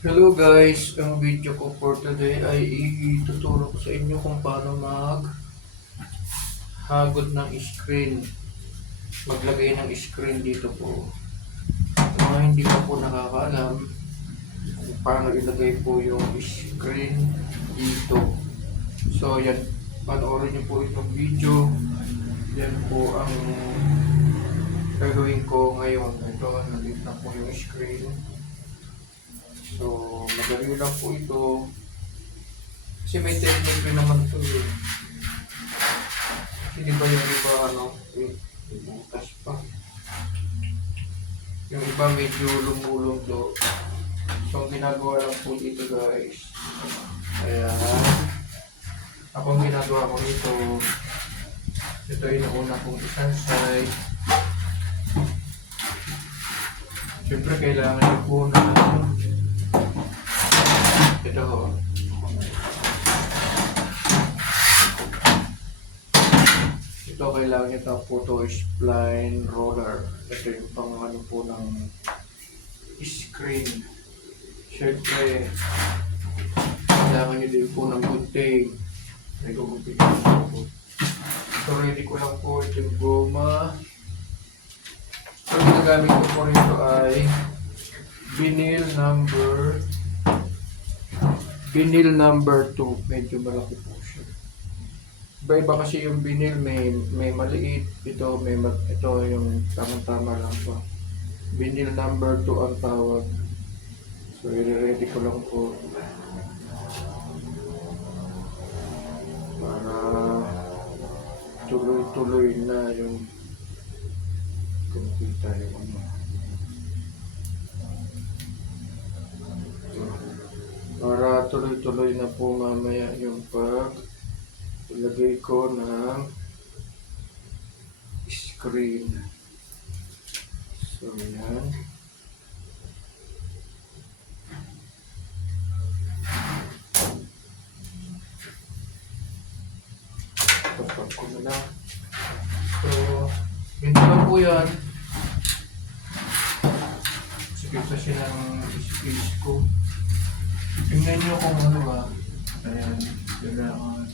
Hello guys, ang video ko for today ay ituturo ko sa inyo kung paano mag hagod ng screen. Maglagay ng screen dito po. Mga hindi pa po nakakaalam kung paano ilagay po yung screen dito. So yan, panoorin niyo po itong video. Yan po ang gagawin ko ngayon. Ito, nandito na po yung screen. So, madali lang po ito. Kasi may technique rin naman ito eh. Kasi di ba yung iba ano, eh, butas pa. Yung iba medyo lumulong do. So, ang ginagawa lang po dito guys. Ayan. Ako ang ginagawa ko dito. Ito yung nauna kong isang side. Siyempre, kailangan nyo po na ito ho. Ito kailangan ito po to spline roller. Ito yung pang po ng screen. Siyempre, kailangan nyo din po ng good thing. May ko po. So ready ko lang po ito yung goma. So ginagamit ko po rito ay vinyl number Vinyl number 2, medyo malaki po siya. Iba-iba kasi yung vinyl, may, may maliit, ito, may ma- ito yung tamang-tama lang po. Vinyl number 2 ang tawag. So, i-ready ko lang po. Para tuloy-tuloy na yung kumita yung ano. Ito para tuloy-tuloy na po mamaya yung pag ilagay ko ng screen. So, yan. Tapos ko na lang. So, ganito lang po yan. Sige pa siya ng space ko. Tingnan nyo kung ano ba. Ayan, kailangan.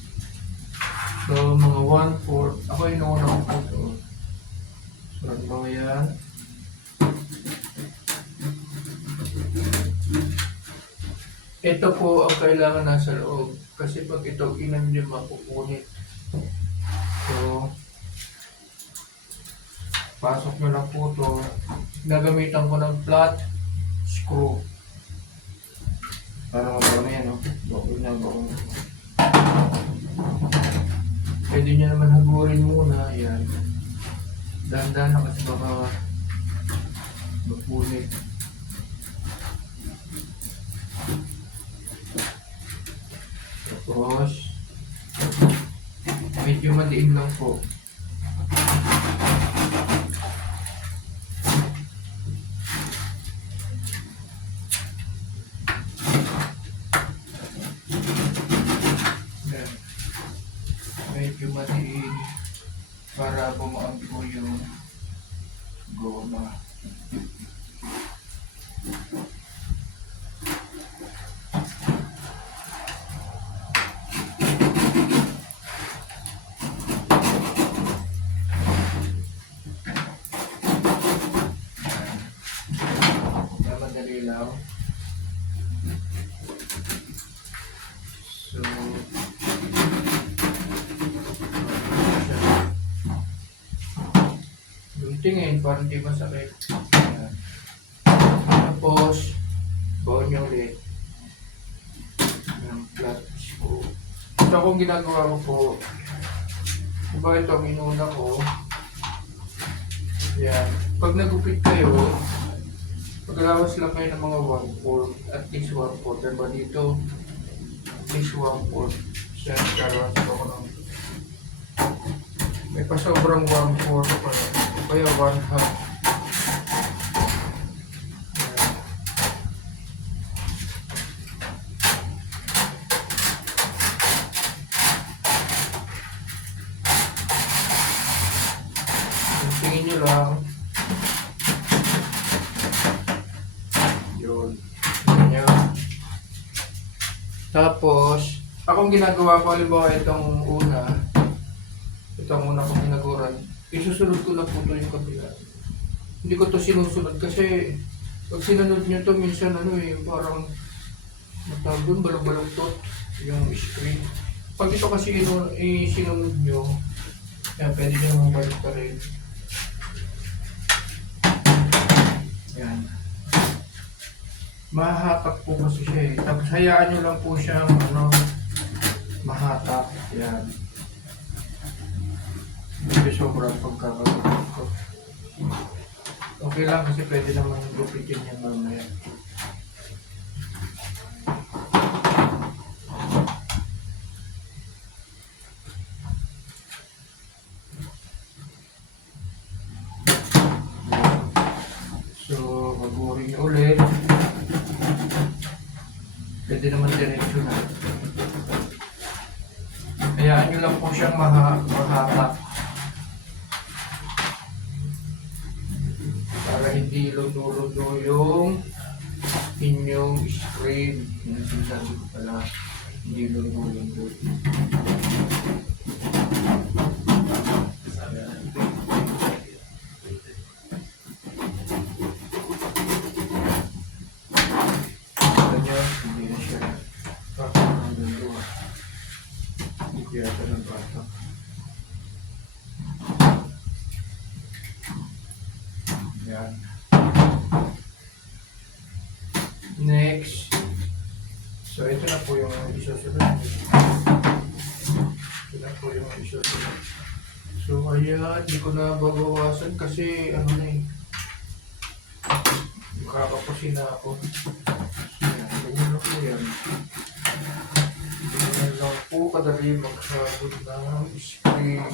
So, mga 1-4. Ako yung nauna ko po ito. So, ano yan? Ito po ang kailangan nasa loob. Kasi pag ito inan nyo mapupunit. So, pasok nyo lang po ito. Gagamitan ko ng flat screw. Para magawa na yan, no? Bakit na, bakit na. Pwede nyo hagurin muna, yan. Dahan-dahan na kasi baka mapunit. Tapos, medyo maliin lang po. Yan. Medyo maliin para bumaang po yung goma. Madali lang. So, yung tingin, parang di masakit. Ayan. Tapos, baon nyo ulit. Ng flat screw. Ito akong ginagawa ko po. Diba ito ang inuna ko. Yan. Pag nagupit kayo, pagkalawas lang kayo ng mga 1-4, at least 1-4. Diba dito, at least 1-4. Siya, kalawas ko ng may pa sobrang 1-4 pa. Kaya 1 half. Tingin nyo. Tapos, akong ginagawa ko, halimbawa itong una, itong una kong isusunod ko lang po ito yung kabila. Hindi ko to sinusunod kasi pag sinunod nyo to, minsan ano eh, parang matawag doon, balog-balog yung screen. Pag ito kasi inu- isinunod nyo, yan, pwede nyo mong balik pa rin. Yan. Mahatak po kasi siya eh. Tapos hayaan nyo lang po siyang ano, mahatak. Yan. Hindi sobrang pagkakaroon ko. Okay lang kasi pwede naman gupitin yan mamaya. So, nyo ulit. Pwede naman diretso na. Hayaan nyo lang po siyang maha. Para hindi lundo-lundo yung inyong screen. Yung sinasabi ko pala, hindi lundo-lundo. Ganyan, hindi na siya. Bakit ang lundo ah? Hindi ko yata ng bata. Yan. Next. So, ito na po yung isusunod. Ito na po yung isusunod. So, ayan, hindi ko na babawasan kasi ano na eh. Kakapusin na ako. Yan, ganyan na po yan. Ganyan lang po kadali maghagod ng screen.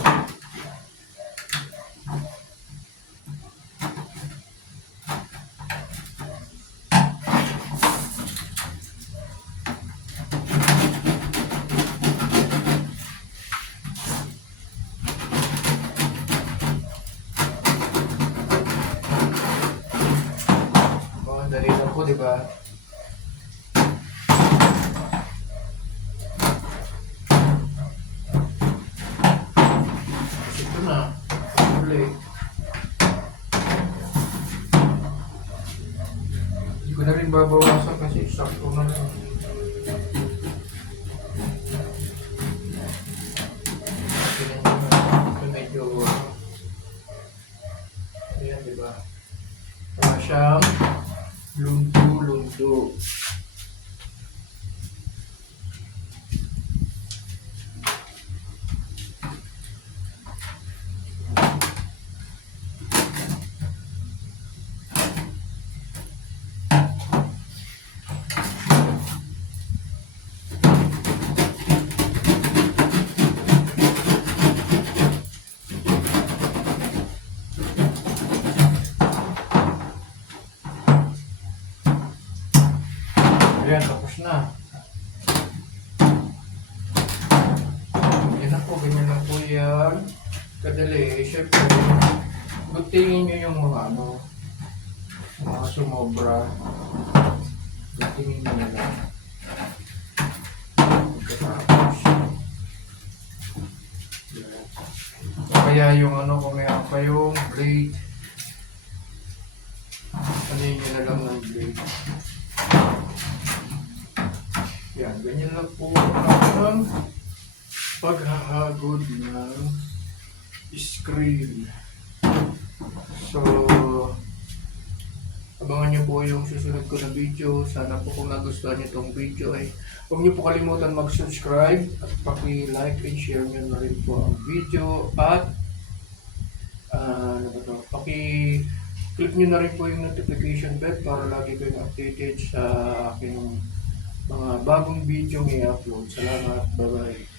Mga dali lang po, di ba? Ito na. Uli. Hindi ko na rin babawasan kasi sakto na lang. Ayan, tapos na. Yan na po, ganyan lang po yan. Kadali, syempre, gutingin nyo yung mga ano, mga sumobra. Gutingin nyo na lang. Yan. Kaya yung ano, kung may pa yung blade, ano nyo na lang ng blade. Yan, ganyan lang po ang paghahagod ng screen. So, abangan nyo po yung susunod ko na video. Sana po kung nagustuhan nyo itong video ay huwag nyo po kalimutan mag-subscribe at paki-like and share nyo na rin po ang video at ah, ano ba to? Paki-click nyo na rin po yung notification bell para lagi kayong updated sa aking mga bagong video i-upload. Salamat. Bye-bye.